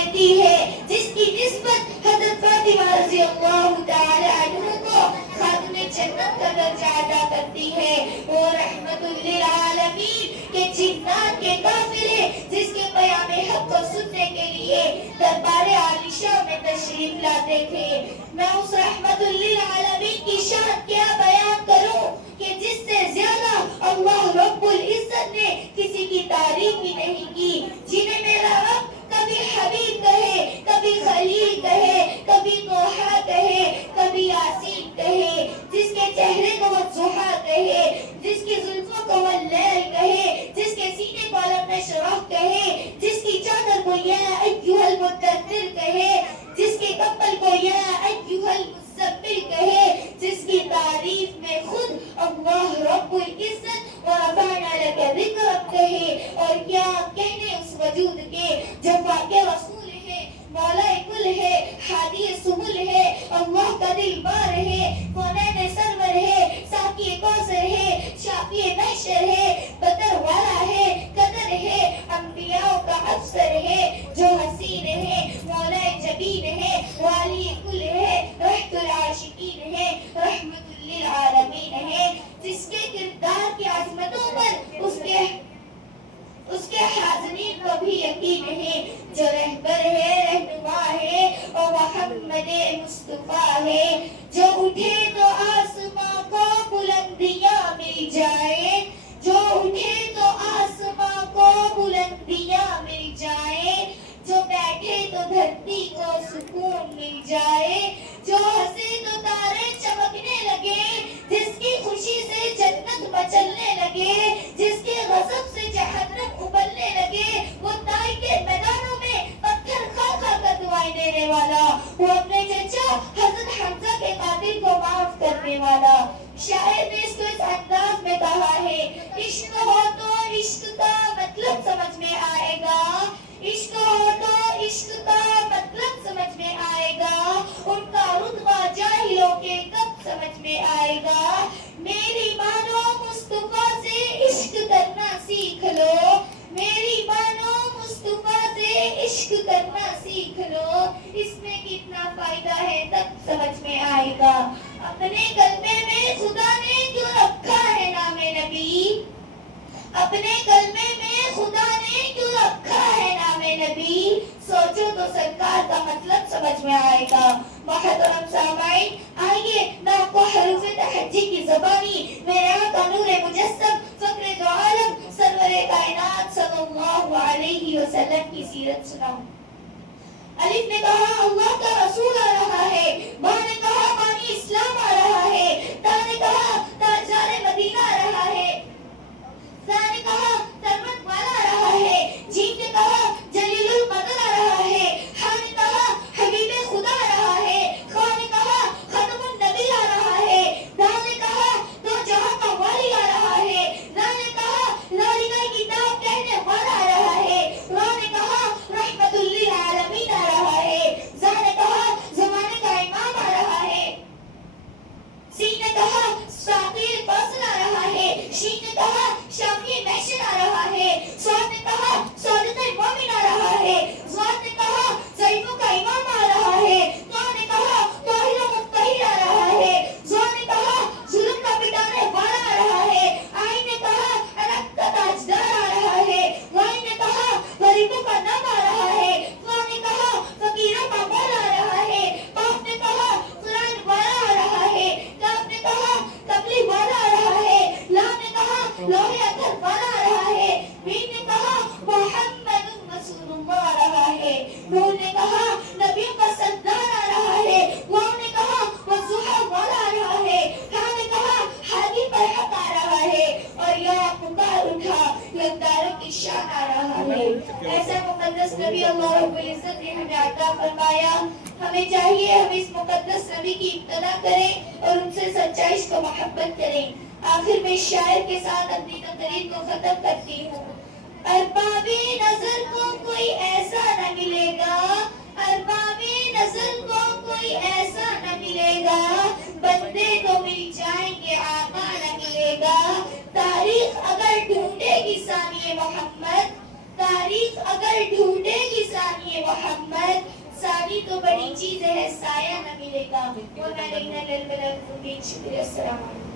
دیتی ہے، جس کی نسبت حضرت فاطمہ رضی اللہ تعالی عنہ کو خاتون جنت کا درجہ عطا کرتی ہے۔ وہ رحمت للعالمین کے جنات کے قافلے جس کے پیام حق کو سننے کے لیے دربار عالیشاہ میں تشریف لاتے تھے۔ میں اس رحمت للعالمین کی شان کیا بیان کروں کہ جس سے زیادہ اللہ رب العزت نے کسی کی تعریف ہی نہیں کی، جنہیں میرا رب کبھی حبیب کہے، کبھی خلیل کہے، کبھی طوحہ کہے، کبھی یاسین کہے، جس کے چہرے کو وہ ضحیٰ کہے، جس کی زلفوں کو وہ لیل کہے، جس کے سینے کو علم شرح کہے، جس کی چادر کو یا ایھا المدثر کہے، جس کے کمبل کو یا ایھا المزمل کہے، جس کی تعریف میں خود اللہ رب العزت ورفعنا لک ذکرک کہے، اور کیا کہنے اس وجود کے جو واقع رسول ہے، مولا کل ہے، ہادی سبل ہے، اللہ کا دل بار ہے، کونین سرور ہے، ساقی کوثر ہے، شافی محشر ہے، بدر والا ہے، قدر ہے، انبیاء کا افسر ہے، جو حسین ہے، مولا جبین ہے، والی کل ہے، رحمت العاشقین ہے، رحمت للعالمین ہے، جس کے کردار کی عظمتوں پر اس کے حاضرین کو بھی یقین ہے، جو رہبر ہے، رہنما ہے، اور محمد مصطفیٰ ہے، جو اٹھے تو آسماں کو بلندیاں مل جائے، جو اٹھے تو آسماں کو بلندیاں مل جائے، جو بیٹھے تو دھرتی کو سکون مل جائے، جو ہنسے تو تارے چمکنے لگے، جس کی خوشی سے جنت مچلنے لگے، جس کے غضب سے جہنم ابلنے لگے، وہ طائف کے میدانوں میں پتھر کھا کھا کر دعائیں دینے والا، وہ اپنے چچا حضرت حمزہ کے قاتل کو معاف کرنے والا۔ شاعر نے اس کو اس انداز میں کہا ہے، عشق ہو تو عشق کا مطلب سمجھ میں آئے گا، عشق ہو تو عشق کا مطلب سمجھ میں آئے گا، ان کا رتبہ جاہلوں کے کب سمجھ میں آئے گا، میری مانو مصطفیٰ سے عشق کرنا سیکھ لو، میری مانو مصطفیٰ سے عشق کرنا سیکھ لو، اس میں کتنا فائدہ ہے تب سمجھ میں آئے گا۔ اپنے کلمے میں خدا نے جو رکھا ہے نام نبی، اپنے کلمے میں خدا نے کیوں رکھا ہے نام نبی، سوچو تو سرکار کا مطلب سمجھ میں آئے گا۔ محترم سامعین، آئیے میں آپ کو حروف تہجی کی زبانی میرے آقا نور مجسم فخر دو عالم سرور کائنات صلی اللہ علیہ وسلم کی سیرت سناؤں۔ الف نے کہا اللہ کا رسول آ رہا ہے، با نے کہا بانی اسلام آ رہا ہے، تا نے کہا تاجدار مدینہ آ رہا ہے، زا نے کہا سرمت والا آ رہا ہے، جیم نے کہا جلیل القدر آ رہا ہے، ہا نے کہا حبیب خدا آ رہا ہے، خا نے کہا ختم النبی آ رہا ہے، دال نے کہا دو جہاں کا والی آ رہا ہے، را نے کہا لالی کا کتاب کہنے والا آ رہا ہے، را نے کہا رحمت للعالمین آ رہا ہے، زا نے کہا زمانے کا امام آ رہا ہے، سین نے کہا ساقی فاصل آ رہا ہے، شین نے کہا شافی محشر آ رہا ہے، صاد نے کہا صادق مومن آ رہا ہے، ضاد نے کہا ضعیفوں کا امام آ رہا ہے، طا نے کہا طاہر و مطہر آ رہا ہے، ضا نے کہا ظلم کا مٹانے والا آ رہا ہے، آئین نے کہا انق کا تاجدار آ رہا ہے، غائن نے کہا غریبوں کا نام آ رہا ہے، فا نے کہا فقیروں کا مولا آ رہا ہے، قاف نے کہا قرآن والا آ رہا ہے، کاف نے کہا تبلیغ والا آ رہا ہے، لام نے کہا لوہے اثر والا آ رہا ہے، میم نے کہا محمد رسول اللہ آ رہا ہے، نون نے کہا نبیوں کا سردار آ رہا ہے، واو نے کہا والضحیٰ والا آ رہا ہے، ہا نے کہا ہادی پر حق آ رہا ہے، اور یا پکار اٹھا یکداروں کی شان آ رہا ہے۔ ایسا مقدس نبی اللہ رب العزت نے ہمیں عطا فرمایا، ہمیں چاہیے ہم اس مقدس نبی کی ابتدا کریں اور ان سے سچائی کو محبت کریں۔ آخر میں شاعر کے ساتھ اپنی تقریر کو ختم کرتی ہوں۔ اربابِ نظر کو کوئی ایسا نہ ملے گا، اربابِ نظر کو کوئی ایسا نہ ملے گا، بندے تو مل جائیں گے آقا نہ ملے گا، تاریخ اگر ڈھونڈے گی ثانی محمد، تاریخ اگر ڈھونڈے گی ثانی محمد ساری تو بڑی چیز ہے، سایہ نہ ملے گا. وما علینا الا البلاغ المبین. شکریہ. السلام علیکم.